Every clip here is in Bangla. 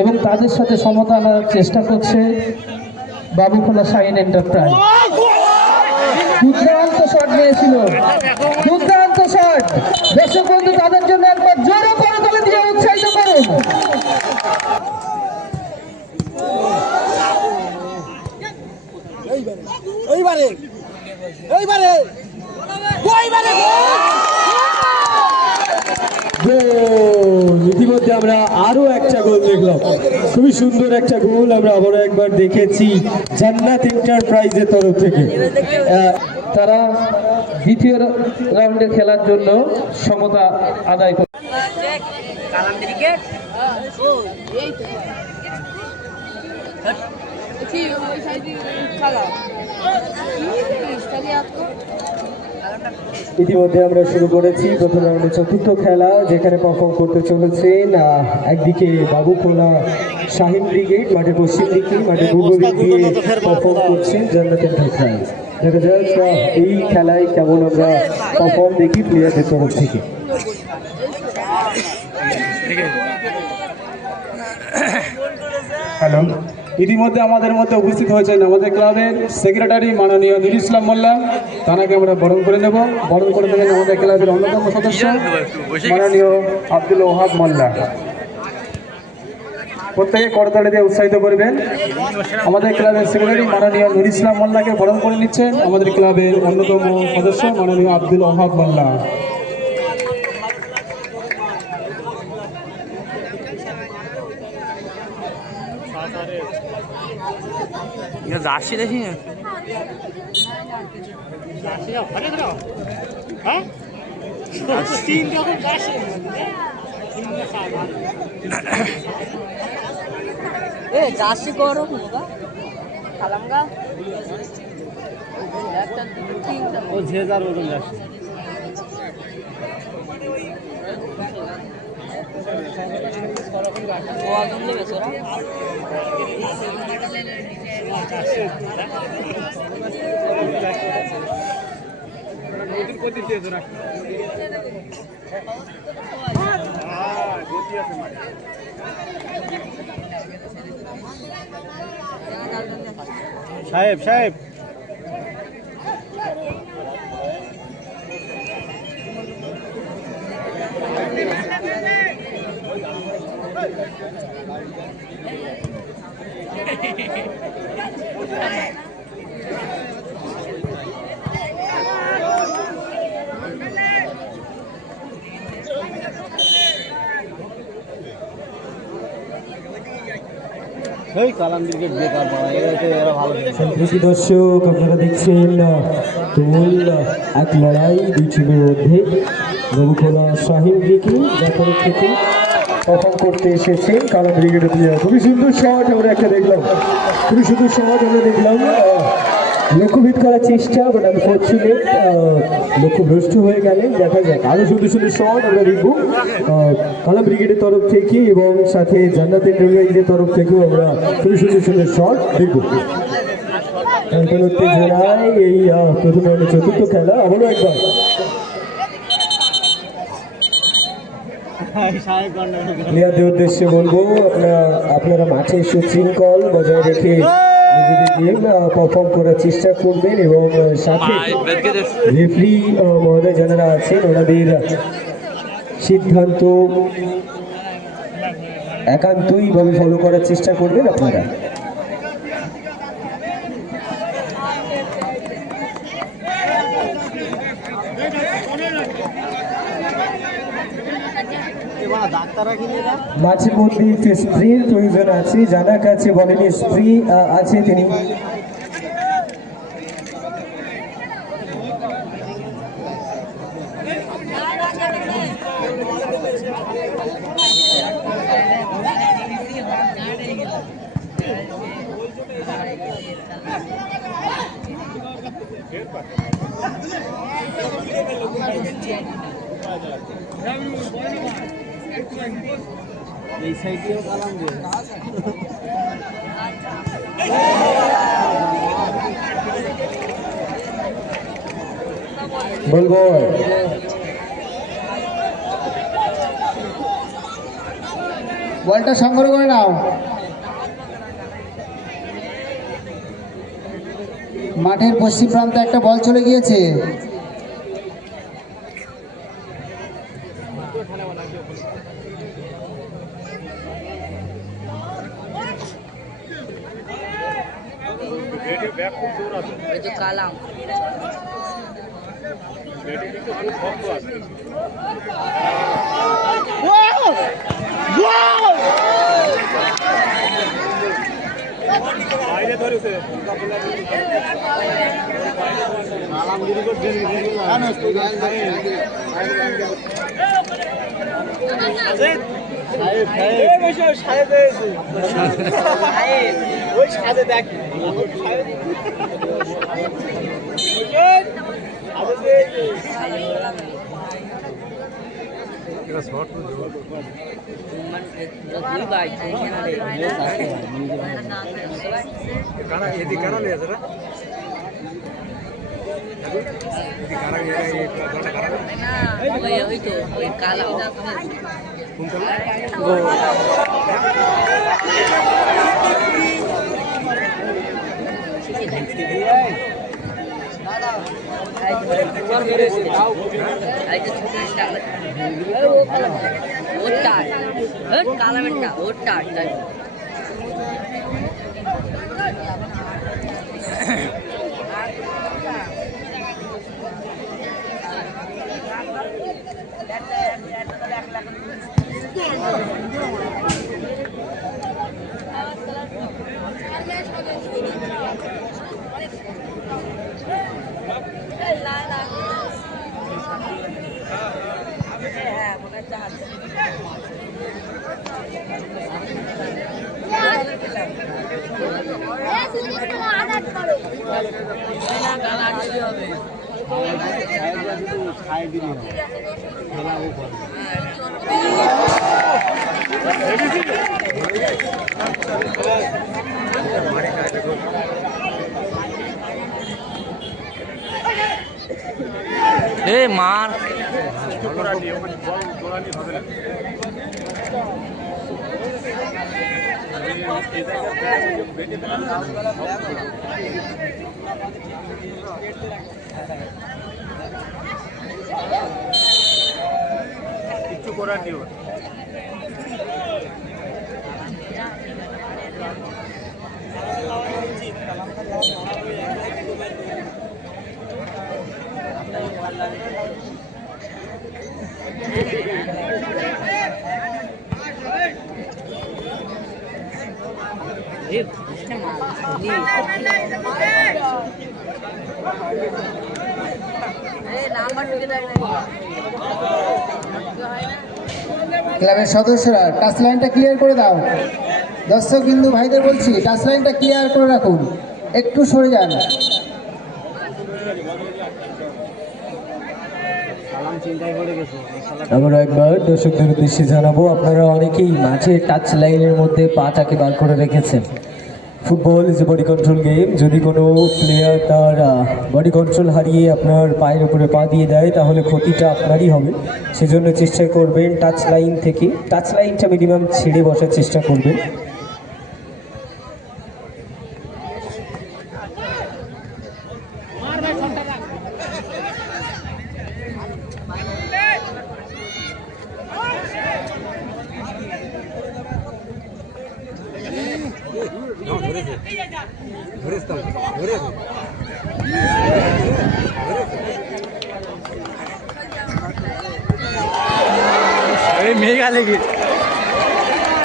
এবং তাদের সাথে সমতা আনার চেষ্টা করছে বাবুখোলা শাইন এন্টারপ্রাইজ। দুর্দান্ত শট নিয়েছিল, দুর্দান্ত শট। দর্শক বন্ধু তাদের জন্য একবার জোরে করতালি দিয়ে উৎসাহিত করুন। ইতিমধ্যে আমরা আরো একটা গোল দেখলাম, খুবই সুন্দর একটা গোল আমরা আবারও একবার দেখেছি জান্নাত এন্টারপ্রাইজের তরফ থেকে। তারা দ্বিতীয় রাউন্ডে খেলার জন্য সমতা আদায় করে। ইতিমধ্যে আমরা শুরু করেছি প্রথম রাউন্ডে চতুর্থ খেলা, যেখানে পারফর্ম করতে চলেছেন একদিকে বাবুখোলা শাহিন ব্রিগেড, মাঠে পশ্চিম দিকে, মাঠে পূর্ব দিক দিয়ে পারফর্ম করছেন জান্নাত এন্টারপ্রাইজ। দেখা যাক এই খেলায় কেমন আমরা পারফর্ম দেখি প্লেয়ারদের তরফ থেকে। হ্যালো, ইতিমধ্যে আমাদের মধ্যে উপস্থিত হয়েছেন আমাদের ক্লাবের সেক্রেটারি মাননীয় নুরুল ইসলাম মোল্লা। তাকে আমরা বরণ করে নেব। বরণ করে দেবেন আমাদের ক্লাবের অন্যতম সদস্য মাননীয় আব্দুল ওহাব মোল্লা। প্রত্যেকে করতালি দিয়ে উৎসাহিত করবেন। আমাদের ক্লাবের সেক্রেটারি মাননীয় নুরুল ইসলাম মোল্লাকে বরণ করে নিচ্ছেন আমাদের ক্লাবের অন্যতম সদস্য মাননীয় আব্দুল ওহাব মোল্লা। জার্সি দেখি না, জার্সি করো খালামগা একটা ও ঝেজার ওজন জার্সি। ও আদম নেবে সোরা সাহেব সাহেব দর্শক আপনারা দেখছেন তুমুল এক লড়াই দুই টিমের মধ্যে। বাবুখোলা শাহিন ব্রিগেড যার তরফ থেকে পারফর্ম করতে এসেছেন কালাম ব্রিগেডের প্লেয়ার। খুবই সুন্দর শট আমরা একটা দেখলাম, খুবই সুন্দর শট আমরা দেখলাম। লক্ষ্যভেদ করার চেষ্টা, বাট আনফর্চুনেট লক্ষ্যভ্রষ্ট হয়ে গেলেন। দেখা যাক আরো সুন্দর সুন্দর শট আমরা দেখবো কালাম ব্রিগেডের তরফ থেকে এবং সাথে জান্নাত এন্টারপ্রাইজের তরফ থেকেও আমরা খুবই সুন্দর সুন্দর শট দেখবো। উত্তেজনায় এই প্রথম রাউন্ডের চতুর্থ খেলা। আবারও একবার প্লেয়ারদের উদ্দেশ্যে বলবো, আপনারা মাঠে সুশৃঙ্খল বজায় রেখে নিজেদের গেম পারফর্ম করার চেষ্টা করবেন এবং সাথে রেফারি মহোদয় যারা আছেন ওনাদের সিদ্ধান্ত একান্তইভাবে ফলো করার চেষ্টা করবেন আপনারা। মাঝে মধ্যে স্প্রের প্রয়োজন আছে, জানার কাছে বলেন স্প্রে আছে তিনি এই সাইডেও কালাম দিয়ে বলবো বলটা সংগ্রহ করে নাও। মাঠের পশ্চিম প্রান্তে একটা বল চলে গিয়েছে। ওই যে কালাম দুই ভাই ওই তো ওই কালাম কালামেরটা ওরটা মার কিছু করার নেই। ক্লাবের সদস্যরা টাচ লাইনটা ক্লিয়ার করে দাও। দর্শক বিন্দু ভাইদের বলছি টাচ লাইনটা ক্লিয়ার করে রাখুন, একটু সরে যান। আমরা একবার দর্শকদের উদ্দেশ্যে জানাবো, আপনারা অনেকেই মাঠে টাচ লাইনের মধ্যে পাটাকে বার করে রেখেছেন। Football is a body control game. যদি কোনো প্লেয়ার তার বডি কন্ট্রোল হারিয়ে আপনার পায়ের উপরে পা দিয়ে দেয় তাহলে ক্ষতিটা আপনারই হবে। সেজন্য চেষ্টা করবেন টাচ লাইন থেকে, টাচ লাইনটা মিনিমাম ছেড়ে বসার চেষ্টা করবেন। মেঘা লেগে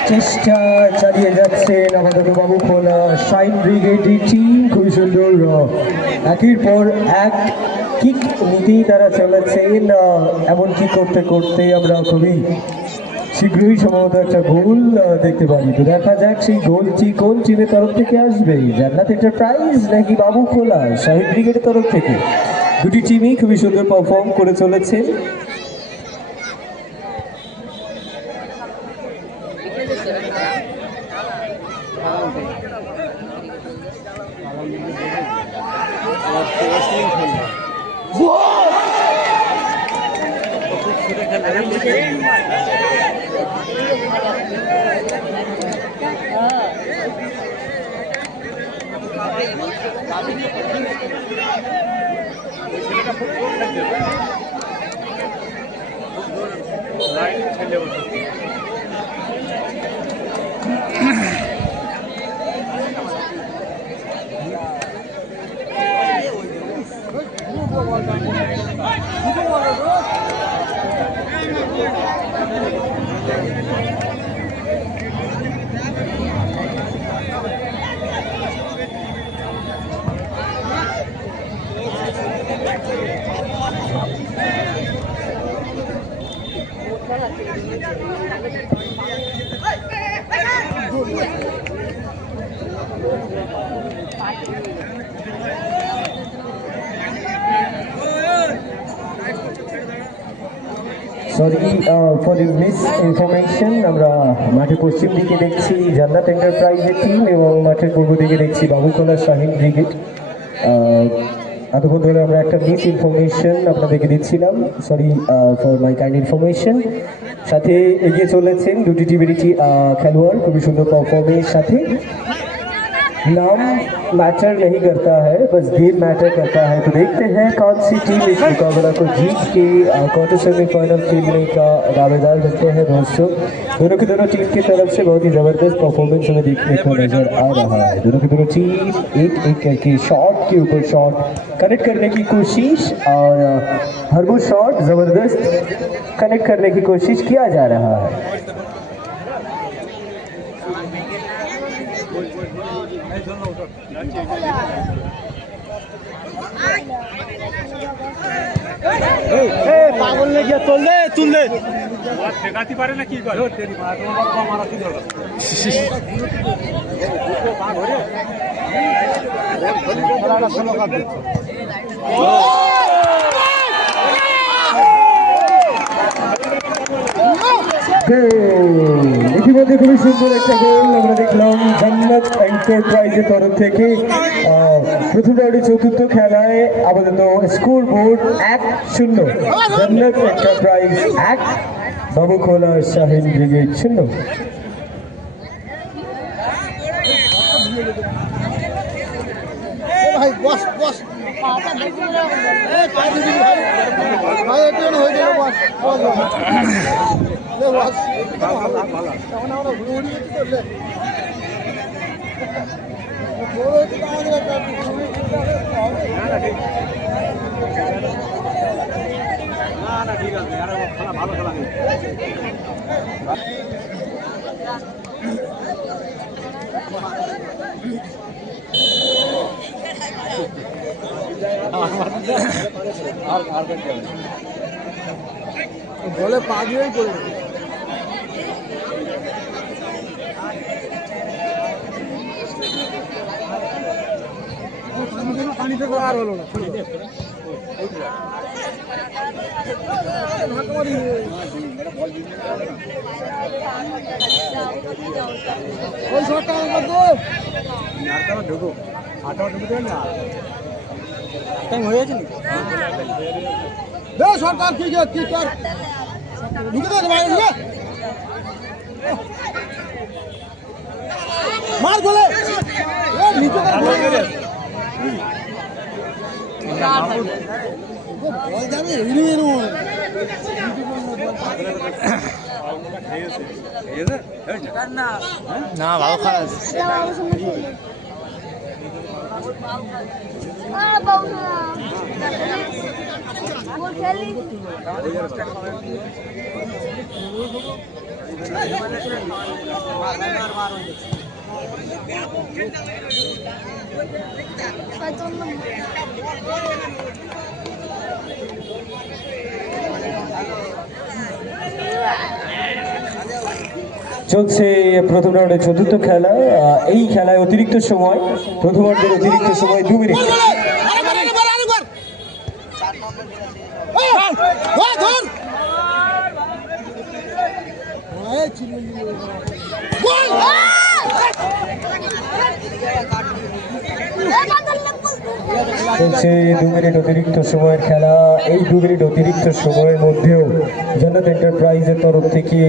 চেষ্টা চালিয়ে যাচ্ছেন আমাদের বাবু খোলা শাইন ব্রিগেডি টিম। খুবই সুন্দর একের পর এক কিক নিতেই তারা চলেছেন। এমন কি করতে করতে আমরা খুবই শীঘ্রই সম্ভবত একটা গোল দেখতে পারি। তো দেখা যাক সেই গোলটি কোন টিমের তরফ থেকে আসবে, জান্নাত এন্টারপ্রাইজ নাকি বাবু খোলা শাহিন ব্রিগেডের তরফ থেকে। দুটি টিমই খুবই সুন্দর পারফর্ম করে চলেছে। Sorry for you miss information, আমরা মাঠের পশ্চিম দিকে দেখছি জান্নাত এন্টারপ্রাইজের টিম এবং মাঠের পূর্ব দিকে দেখছি বাবুখোলা শাহিন ব্রিগেড। এতক্ষণ ধরে আমরা একটা মিস ইনফরমেশন আপনাদেরকে দিচ্ছিলাম, sorry for my kind information. সাথে এগিয়ে চলেছেন দুটি টিমেরই খেলোয়াড় খুবই সুন্দর পারফরমেন্সের সাথে। नाम मैटर नहीं करता है, बस गेम मैटर करता है। तो देखते हैं कौन सी टीम इस मुकाबला को जीत के क्वार्टर सेमीफाइनल खेलने का दावेदार बनते हैं। दोस्तों दोनों की दोनों टीम की तरफ से बहुत ही ज़बरदस्त परफॉर्मेंस हमें देखने को नजर आ रहा है। दोनों की दोनों टीम एक एक करके शॉट के ऊपर शॉट कनेक्ट करने की कोशिश, और हर वो शॉट ज़बरदस्त कनेक्ट करने की कोशिश किया जा रहा है। পাগল লেগে চললে চললে ঠেকাতে পারে না কি করে ইতিমধ্যে খুবই সুন্দর একটা গোল আমরা দেখলাম জান্নাত এন্টারপ্রাইজের তরফ থেকে। প্রথম রাউন্ডে চতুর্থ খেলায় আপাতত স্কোর বোর্ড 1-0, জান্নাত এন্টারপ্রাইজ 1, বাবুখোলা শাহিন ব্রিগেড 0। ভাই বস বস ভাই একটু হয়ে যাবে বস বস তখন আমরা ঘুরে ঘুরিয়ে করলে না ঠিক আছে খেলা ভালো খেলা বলে পা দিয়েই করে পানিতে আর হলো না ওই শটটা ঢুকো আটা ঢুকতে না টাইম হয়ে গেছে নাকি সরকার কি কর ঢুকে দে ভাই ঢুকে মার গোলে নিচে বল যাবে না ভালো খারাপ চলছে প্রথম রাউন্ডের চতুর্থ খেলা। এই খেলায় অতিরিক্ত সময়, প্রথমার্ধের অতিরিক্ত সময় 2 মিনিট। চলছে 2 মিনিট অতিরিক্ত সময়ের খেলা। এই 2 মিনিট অতিরিক্ত সময়ের মধ্যেও জান্নাত এন্টারপ্রাইজের তরফ থেকে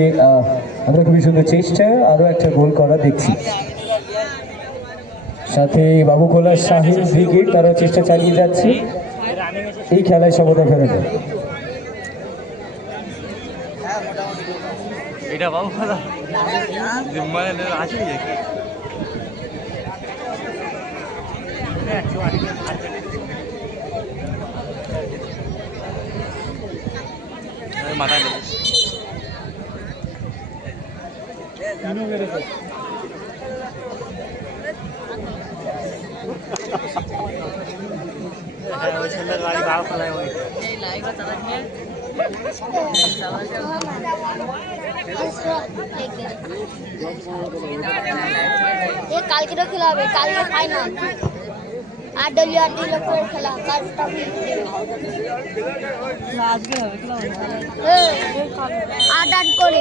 আমরা খুবই সুন্দর চেষ্টা আরও একটা গোল করা দেখছি। সাথে বাবুখোলা শাহিন ব্রিগেড তারাও চেষ্টা চালিয়ে যাচ্ছে এই খেলায় সমতা ফেরানো। এটা বাবু খাদা জিম্মায় আছে মাথায় ওই ছেলের বাড়ি বাবু খালায় ওই এই লাইভ চালাচ্ছে কালকেরও খেলা হবে, কালকে ফাইনাল। আর দলীয় 2 লক্ষের খেলা কাজটা আজকে হবে আট করে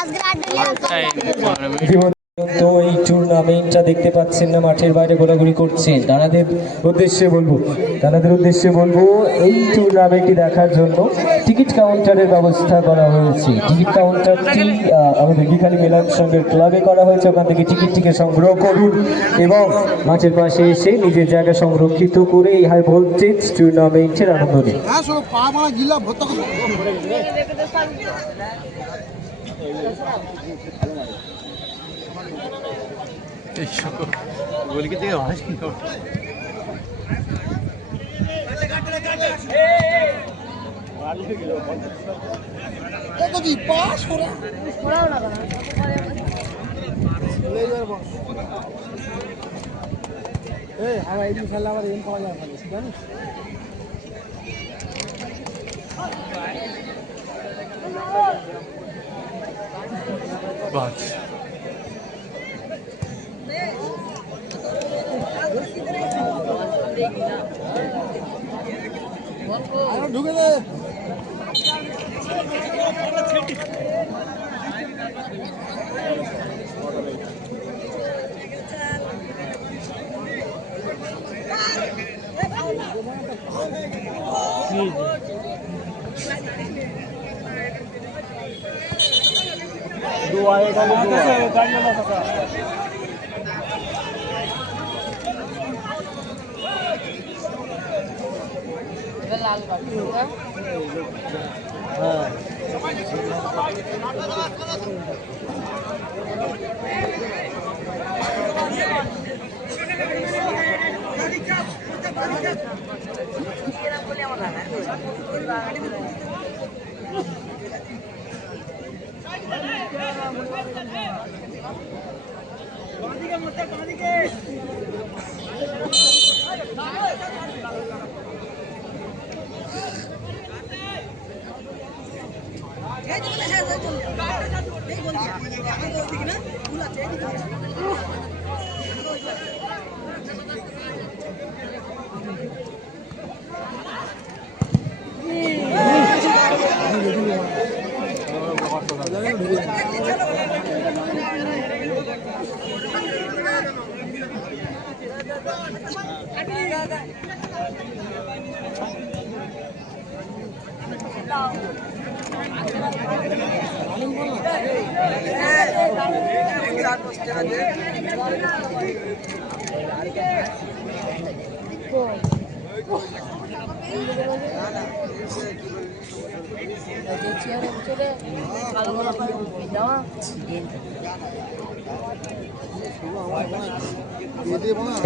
আজকে 8 দলীয় তো এই টুর্নামেন্টটা দেখতে পাচ্ছেন না, মাঠের বাইরে ঘোরাঘুরি করছেন। তাদের উদ্দেশ্যে বলবো এই টুর্নামেন্টটি দেখার জন্য টিকিট কাউন্টারের ব্যবস্থা করা হয়েছে। টিকিট কাউন্টারটি আমাদের বিখালী মেলান সংঘের ক্লাবে করা হয়েছে। ওখান থেকে টিকিটটিকে সংগ্রহ করুন এবং মাঠের পাশে এসে নিজের জায়গা সংরক্ষিত করে এই হাই ভোল্টেজ টুর্নামেন্টের আনন্দ নিন। গোলকি থেকে আওয়াজ কি বাস ঢুকে দে লাল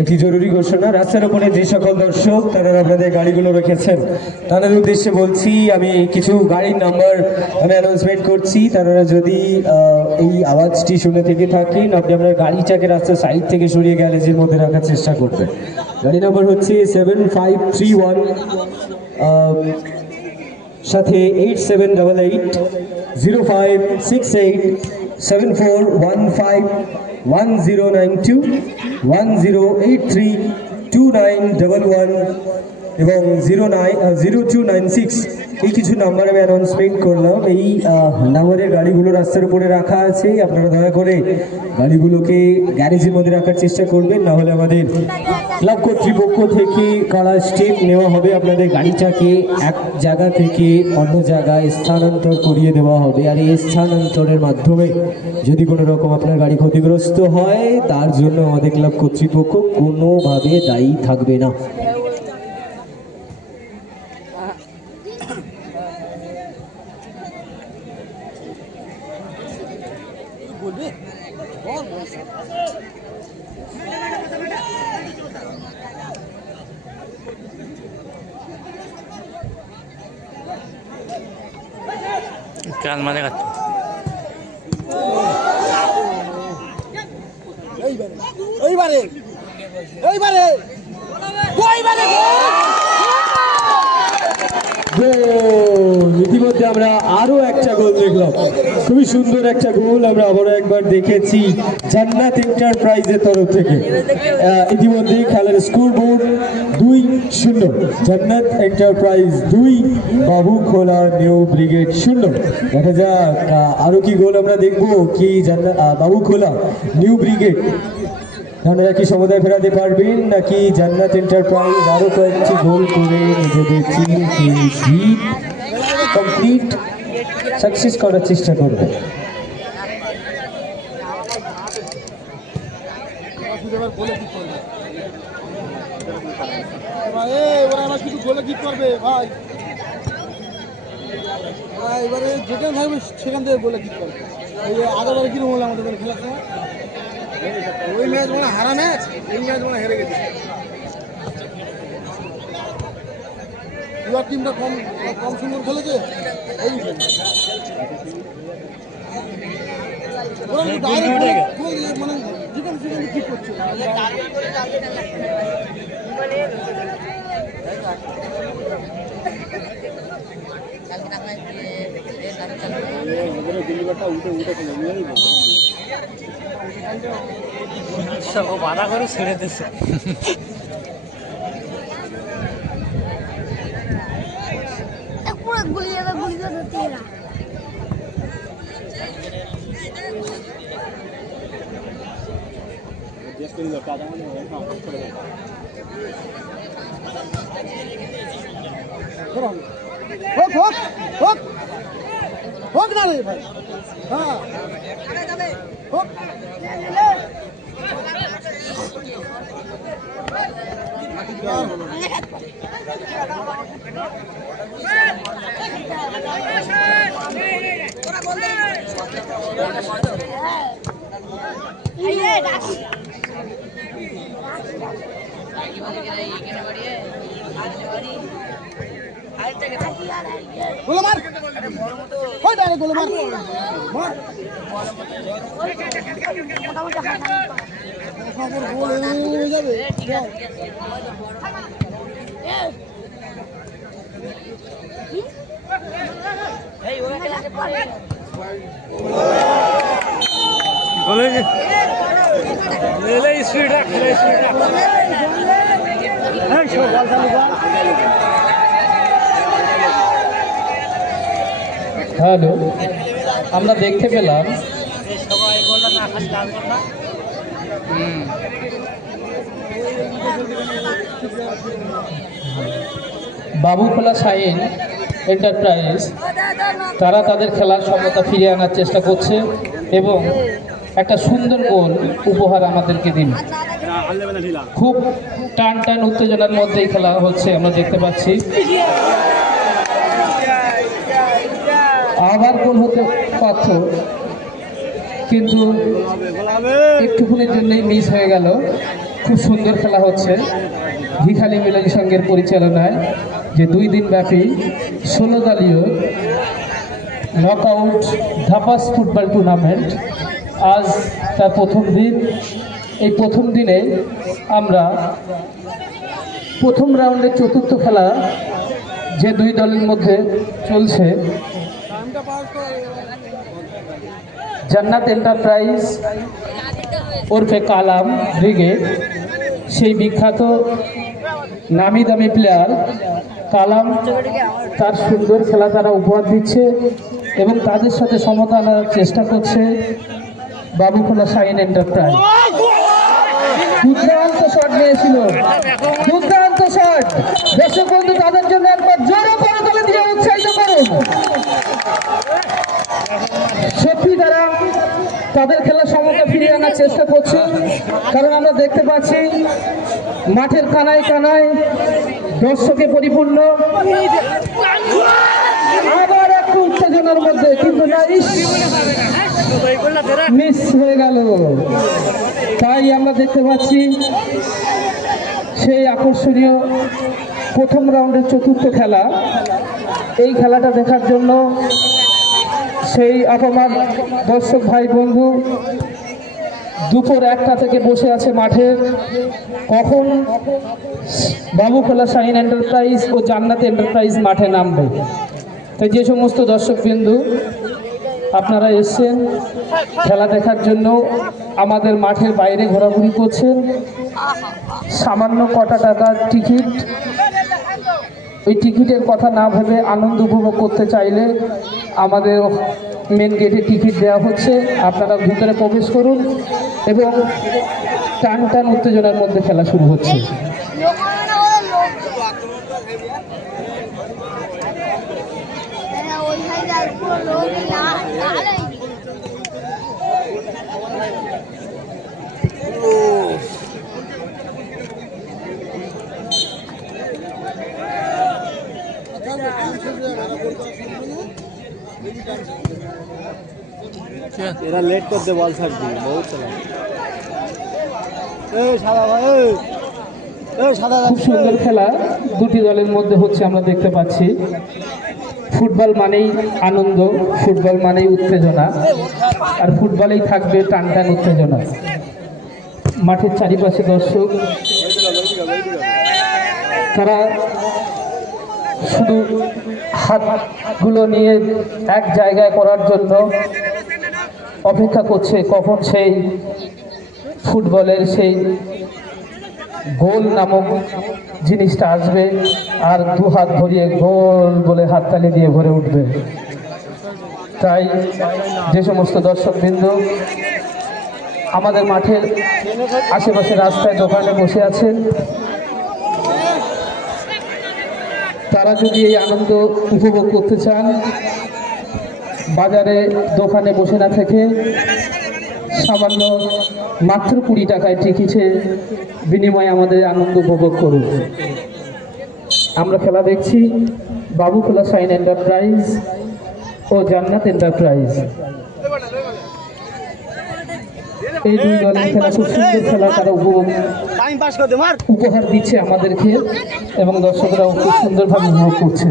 একটি জরুরি ঘোষণা, রাস্তার উপরে যে সকল দর্শক তারা আপনাদের গাড়িগুলো রেখেছেন তাদের উদ্দেশ্যে বলছি, আমি কিছু গাড়ির নাম্বার আমি অ্যানাউন্সমেন্ট করছি। তারা যদি এই আওয়াজটি শুনে থেকে থাকেন, আপনি আপনার গাড়িটাকে রাস্তার সাইড থেকে সরিয়ে গ্যারেজের মধ্যে রাখার চেষ্টা করবেন। গাড়ি নাম্বার হচ্ছে 7531, সাথে 8788 0568 7415 1092 1083 2911 এবং 0296 এই কিছু নাম্বার আমি অ্যানাউন্সমেন্ট করলাম। এই নাম্বারের গাড়িগুলো রাস্তার উপরে রাখা আছে। আপনারা দয়া করে গাড়িগুলোকে গ্যারেজের মধ্যে রাখার চেষ্টা করবেন, না হলে আমাদের ক্লাব কর্তৃপক্ষ থেকে কারা স্টেপ নেওয়া হবে, আপনাদের গাড়িটাকে এক জায়গা থেকে অন্য জায়গায় স্থানান্তর করিয়ে দেওয়া হবে। আর এই স্থানান্তরের মাধ্যমে যদি কোনো রকম আপনার গাড়ি ক্ষতিগ্রস্ত হয় তার জন্য আমাদের ক্লাব কর্তৃপক্ষ কোনোভাবে দায়ী থাকবে না। কাল মানে কাট ইতিমধ্যে আমরা আরো একটা গোল দেখলাম, খুবই সুন্দর একটা গোল আমরা আবারও একবার দেখেছি জান্নাত এন্টারপ্রাইজের তরফ থেকে। ইতিমধ্যে খেলার স্কোর বোর্ড 2-0, জান্নাত এন্টারপ্রাইজ 2, বাবুখোলা নিউ ব্রিগেড 0। দেখা যাক আরো কি গোল আমরা দেখবো, কি বাবুখোলা নিউ ব্রিগেড আপনারা কি সমুদায় ফেরাতে পারবেন, নাকি জান্নাত এন্টারপ্রাইজ আরো কয়েকটি গোল করে নিজেদের টিমকে জিত কমপ্লিট সাকসেস করার চেষ্টা করবে। এবারে যেখানে থাকবে সেখান থেকে বলে কি করবে। আগেবারে কিরকম হলো আমাদের খেলার সময়, ওই ম্যাচ মানে হারা ম্যাচ, এই ম্যাচ মানে হেরে গেছে। এবার টিমটা কম কম সুন্দর খেলেছে, এই মানে যেখানে সেখানে ঠিক করছে। বাধা করে ছেড়ে দিচ্ছে। पूरा गुली होती है। হোক না রে ভাই, হ্যাঁ হোক। গোল মার, ওই ডাইরেক্ট গোল মার, মার গোল হয়ে যাবে। হ্যালো, আমরা দেখতে পেলাম বাবুখোলা শাহিন এন্টারপ্রাইজ তারা তাদের খেলার সমতা ফিরিয়ে আনার চেষ্টা করছে এবং একটা সুন্দর গোল উপহার আমাদেরকে দিন। খুব টান টান উত্তেজনার মধ্যেই খেলা হচ্ছে, আমরা দেখতে পাচ্ছি। আবার গোল হতে পারত, কিন্তু একটুখানির জন্যই মিস হয়ে গেল। খুব সুন্দর খেলা হচ্ছে ভিখালি মিলন সংঘের পরিচালনায়, যে 2 দিন ব্যাপী 16 দলীয় নকআউট ধাপাস ফুটবল টুর্নামেন্ট। আজ তার প্রথম দিন। এই প্রথম দিনে আমরা প্রথম রাউন্ডের চতুর্থ খেলা যে 2 দলের মধ্যে চলছে, জান্নাত এন্টারপ্রাইজ ওরফে কালাম ব্রিগেড, সেই বিখ্যাত নামি দামি প্লেয়ার কালাম, তার সুন্দর খেলা তারা উপহার দিচ্ছে এবং তাদের সাথে সমতা আনার চেষ্টা করছে বাবুখোলা শাহিন এন্টারপ্রাইজ। দুর্দান্ত শট নিয়েছিল। দুর্দান্ত শট। দর্শক বন্ধু তাদের জন্য একবার জোরে করতালি দিয়ে উৎসাহিত করুন। সত্যি তারা তাদের খেলার সমতা ফিরিয়ে আনার চেষ্টা করছে, কারণ আমরা দেখতে পাচ্ছি মাঠের কানায় কানায় দর্শকে পরিপূর্ণ। আবার একটু উত্তেজনার মধ্যে, কিন্তু না, মিস হয়ে গেল। তাই আমরা দেখতে পাচ্ছি সেই আকর্ষণীয় প্রথম রাউন্ডের চতুর্থ খেলা। এই খেলাটা দেখার জন্য সেই আপনার দর্শক ভাই বন্ধু দুপুর 1টা থেকে বসে আছে মাঠে, কখন বাবুখোলা শাহিন এন্টারপ্রাইজ ও জান্নাত এন্টারপ্রাইজ মাঠে নামবে। তাই যে সমস্ত দর্শক বিন্দু আপনারা এসছেন খেলা দেখার জন্য, আমাদের মাঠের বাইরে ঘোরাঘুরি করছেন, সামান্য কটা টাকার টিকিট, ওই টিকিটের কথা না ভেবে আনন্দ উপভোগ করতে চাইলে আমাদের মেন গেটে টিকিট দেওয়া হচ্ছে। আপনারা ভিতরে প্রবেশ করুন এবং টান টান উত্তেজনার মধ্যে খেলা শুরু হচ্ছে। এরা লেট করতে বল ছাড়ছি বহুত চলা। সাদা ভাই, সাদা খুব সুন্দর খেলা দুটি দলের মধ্যে হচ্ছে আমরা দেখতে পাচ্ছি। ফুটবল মানেই আনন্দ, ফুটবল মানেই উত্তেজনা, আর ফুটবলেই থাকবে টান টান উত্তেজনা। মাঠের চারিপাশে দর্শক, তারা শুধু হাতগুলো নিয়ে এক জায়গায় করার জন্য অপেক্ষা করছে কখন সেই ফুটবলের সেই গোল নামক জিনিসটা আসবে আর দু হাত ভরিয়ে গোল বলে হাততালি দিয়ে ভরে উঠবে। তাই যে সমস্ত দর্শকবৃন্দ আমাদের মাঠের আশেপাশে রাস্তায় দোকানে বসে আছেন, তারা যদি এই আনন্দ উপভোগ করতে চান, বাজারে দোকানে বসে না থেকে সামান্য মাত্র 20 টাকায় টিকিটের বিনিময়ে আমাদের আনন্দ উপভোগ করুন। আমরা খেলা দেখছি বাবুখোলা শাহিন এন্টারপ্রাইজ ও জান্নাত এন্টারপ্রাইজ। এই দুই দলের খেলা খুব সুন্দর খেলা, তারা উপহার দিচ্ছে আমাদেরকে এবং দর্শকরাও খুব সুন্দরভাবে উপভোগ করছে।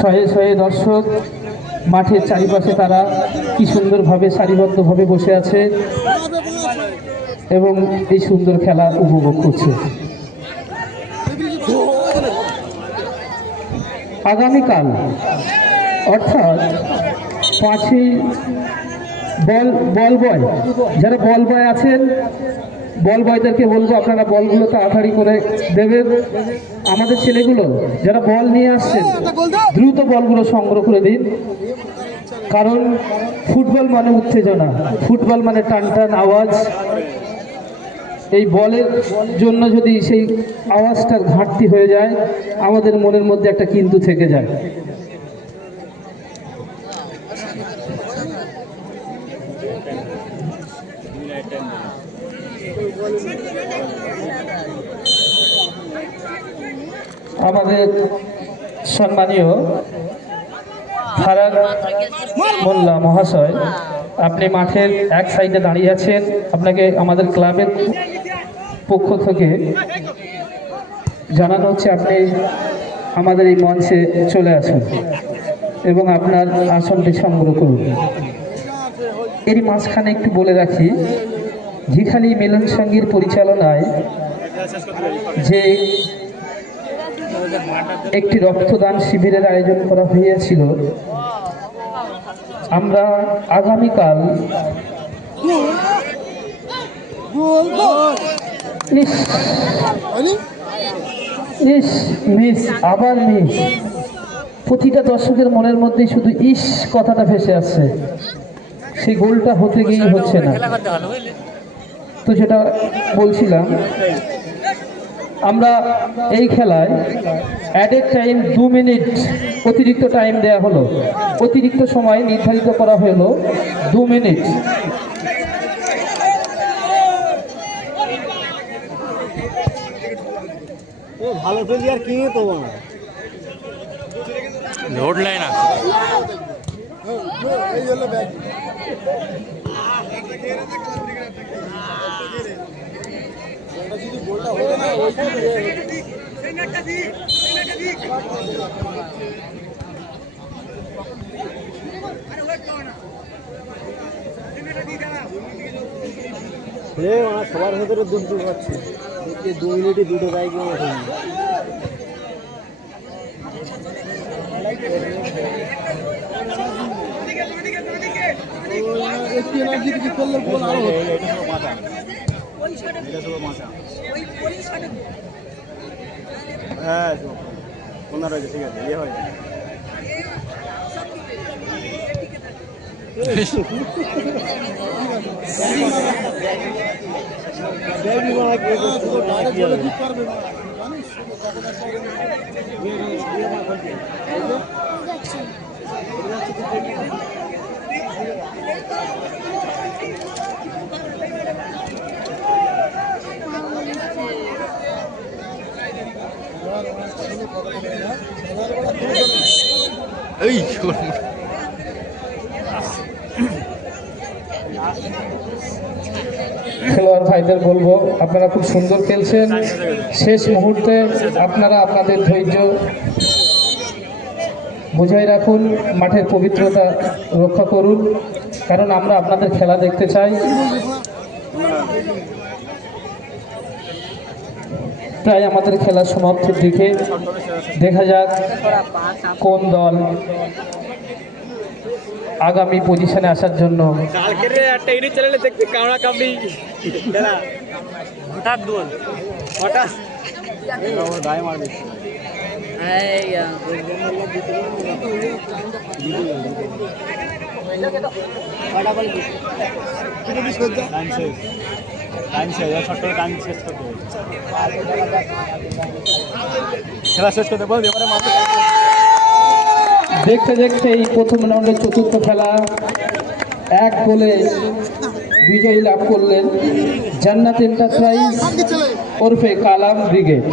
শয়ে শয়ে দর্শক মাঠের চারিপাশে তারা কি সুন্দরভাবে সারিবদ্ধভাবে বসে আছে এবং এই সুন্দর খেলা উপভোগ করছে। আগামীকাল অর্থাৎ 5ই বল বয়, যারা বল বয় আছেন বল বয়দেরকে বলবো আপনারা বলগুলো তাড়াতাড়ি করে দেবেন। আমাদের ছেলেগুলো যারা বল নিয়ে আসছেন দ্রুত বলগুলো সংগ্রহ করে দিন, কারণ ফুটবল মানে উত্তেজনা, ফুটবল মানে টান টান আওয়াজ। এই বলের জন্য যদি সেই আওয়াজটার ঘাটতি হয়ে যায়, আমাদের মনের মধ্যে একটা কিন্তু থেকে যায়। আমাদের সম্মানীয় ফারাক মোল্লা মহাশয়, আপনি মাঠের এক সাইডে দাঁড়িয়ে আছেন, আপনাকে আমাদের ক্লাবের পক্ষ থেকে জানানো হচ্ছে আপনি আমাদের এই মঞ্চে চলে আসুন এবং আপনার আসনটি সংগ্রহ করুন। এরই মাঝখানে একটু বলে রাখি, ঝিখালি মিলন সংঘের পরিচালনায় যে একটি রক্তদান শিবিরের আয়োজন করা হয়েছিল, আমরা আগামীকাল আবার মিস, প্রতিটা দর্শকের মনের মধ্যে শুধু ইস কথাটা ভেসে আসছে। সেই গোলটা হতে গিয়ে হচ্ছে না। তো যেটা বলছিলাম, আমরা এই খেলায় অ্যাডেড টাইম 2 মিনিট অতিরিক্ত টাইম দেওয়া হলো, অতিরিক্ত সময় নির্ধারিত করা হলো 2 মিনিট। ভালো প্লেয়ার কিনে তো লোড লাইন না এই হলো ব্যাগ। যদি গোলটা হলো না সবার ভেতরে দুটো পাচ্ছি, 2 মিনিটে দুটো বাইক একটু এনার্জি কিছু করলে গোল আরো হতো। হ্যাঁ ওনার হয়েছে, ঠিক আছে, ইয়ে হয়েছে। এই খেলোয়াড় ভাইদের বলবো, আপনারা খুব সুন্দর খেলছেন। শেষ মুহূর্তে আপনারা আপনাদের ধৈর্য বজায় রাখুন, মাঠের পবিত্রতা রক্ষা করুন, কারণ আমরা আপনাদের খেলা দেখতে চাই। প্রায় আমাদের খেলা সমাপ্তির দিকে, দেখা যাক কোন দল আগামী পজিশনে আসার জন্য। একটা ইউনিট চ্যানেলে দেখতে কামড়া কামড়ি খেলা হঠাৎ দোল হঠাৎ গায়ে মারবে। খেলা শেষ করতে বল, এবারে মাত্র দেখতে দেখতে এই প্রথম রাউন্ডের চতুর্থ খেলা 1 গোলে বিজয়ী লাভ করলেন জান্নাত এন্টারপ্রাইজ ওরফে কালাম ব্রিগেড।